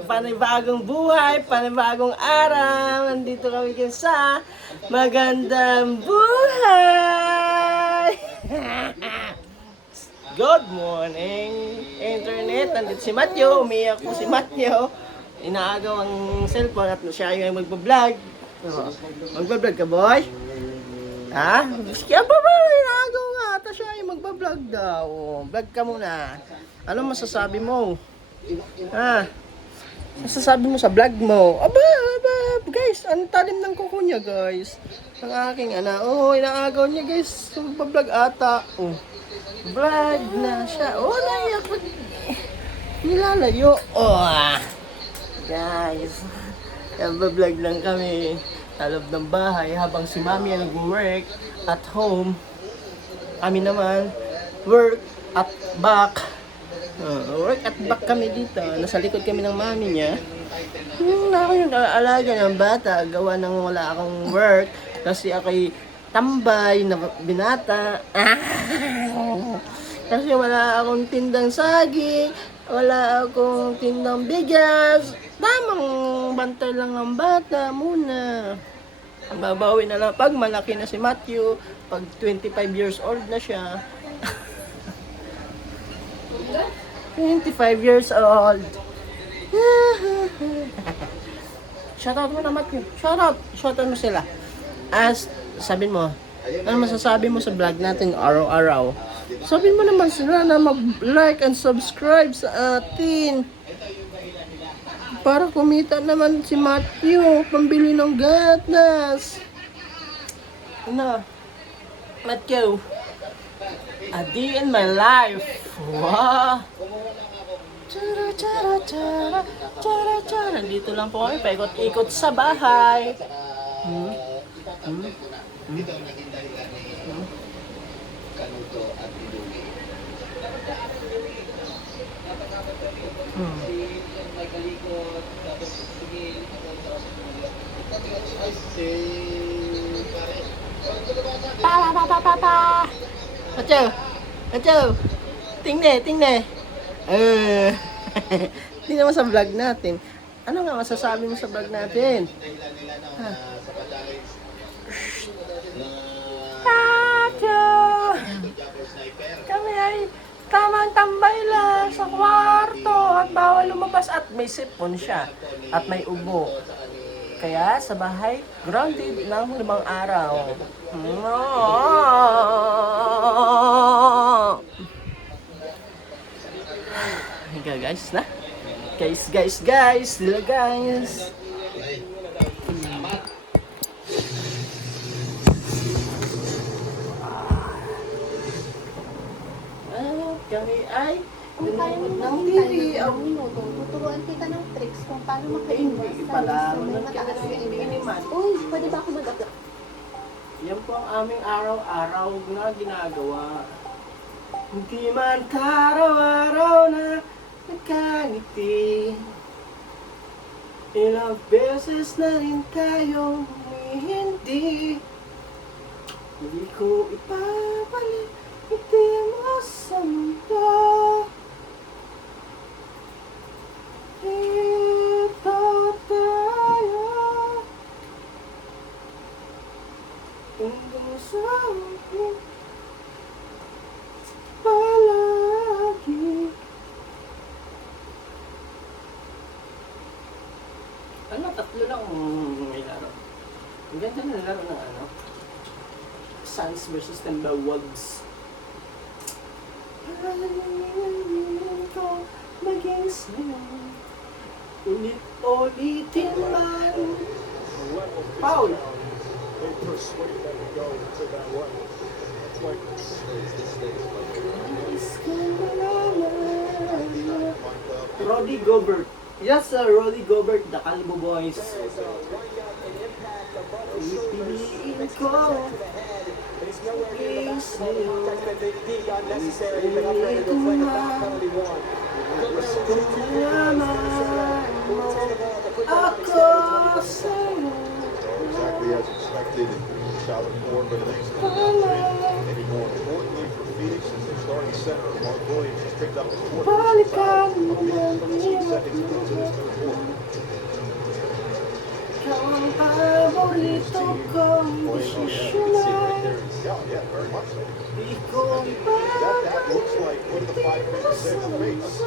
panibagong buhay, panibagong araw. Nandito kami sa magandang buhay. Good morning, internet. Nandito si Matthew. Umiyak po si Matthew. Inaagaw ang cellphone at siya yung magbablog. Magbablog ka, boy? Ha? Kaya ba ba? Inaagaw nga. At siya yung magbablog daw. Vlog ka muna. Ano masasabi mo? Ha? Masasabi mo sa vlog mo? Aba, guys, ang talim ng kuko niya, guys. Ang aking inaagaw niya, guys. Magbablog ata. Vlog na siya. Naiyak. Nilalayo. Guys. Nagbablog lang kami sa loob ng bahay habang si Mami ay nag-work at home. Kami naman, work at back. Work at back kami dito. Nasa likod kami ng mami niya. Ako yung alaga ng bata. Gawa ng wala akong work. Kasi ako'y tambay na binata. Kasi wala akong tindang saging. Wala akong tindang bigas. Tamang bantay lang ng bata muna. Babawi na lang pag malaki na si Matthew. Pag 25 years old na siya. 25 years old. Shoutout mo na, Matthew. Shoutout mo sila. Sabihin mo, ano masasabi mo sa vlog natin araw-araw? Sabihin mo naman sila na mag-like and subscribe sa atin. Para kumita naman si Matthew, pambili ng gatas. Matthew, a day in my life. Wow. Chara. Dito lang po kami, paikot-ikot sa bahay. Matthew, tingnan. Tingnan mo sa vlog natin. Ano nga masasabi mo sa vlog natin? Matthew! Kami ay tamang tambay lang sa kwarto at bawal lumabas at may sipon siya at may ubo. Kaya sa bahay, grounded ng 5 araw. Guys na. Guys. Sila guys. Kami ay Kung kaya mo ng ng TV. tuturuan kita ng tricks kung paano maka-invest Hindi sa pala. may mataas na interest. Uy, pwede ba ako mag-apply? Yan po ang aming araw-araw na ginagawa. Hindi man karaw-araw na nagkangiti. Ilang beses na rin kayong hindi. Hindi ko ipabalik ngiti mo sa mundo. Dito tayo. Hanggang sa akin palagi. Tatlo lang may laro. Ang ganda na laro ng Suns versus Timberwolves. Palalim ko maging sa'yo. Ulit-ulitin man. Foul! Rudy Gobert. Yes, sir, Rudy Gobert, the Calvo Boys. Pipiliin ko maging sa'yo. Ulit-ulitin man. Gusto naman mo ako sa'yo. Exactly as expected in solid form, but things have not changed anymore. Importantly for Phoenix, is their starting center, Mark Williams, has picked up his fourth. Balikan mo lang seconds into this third quarter. Ikaw ang paborito kong Oh, yeah, you can see it right there. Yeah, very much so. Di ko That looks like one of the 5 minutes in the face.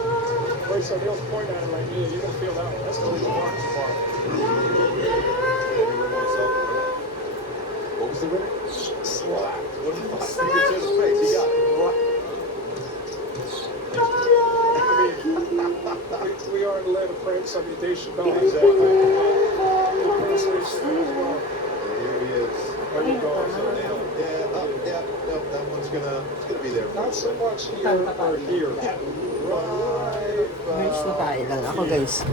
Wait, so they'll point at it like, yeah, you're gonna feel that one. That's gonna be the hardest part. What was the winner? Slap. One of the 5 minutes in his face. He got it. We are in Atlanta Prince. I mean, Dave Chappelle. Exactly. Impersonation as well. Here he is. There you go. Yeah, that one's gonna be there. Not so much here or here. Right. Guys, nakain lang ako guys.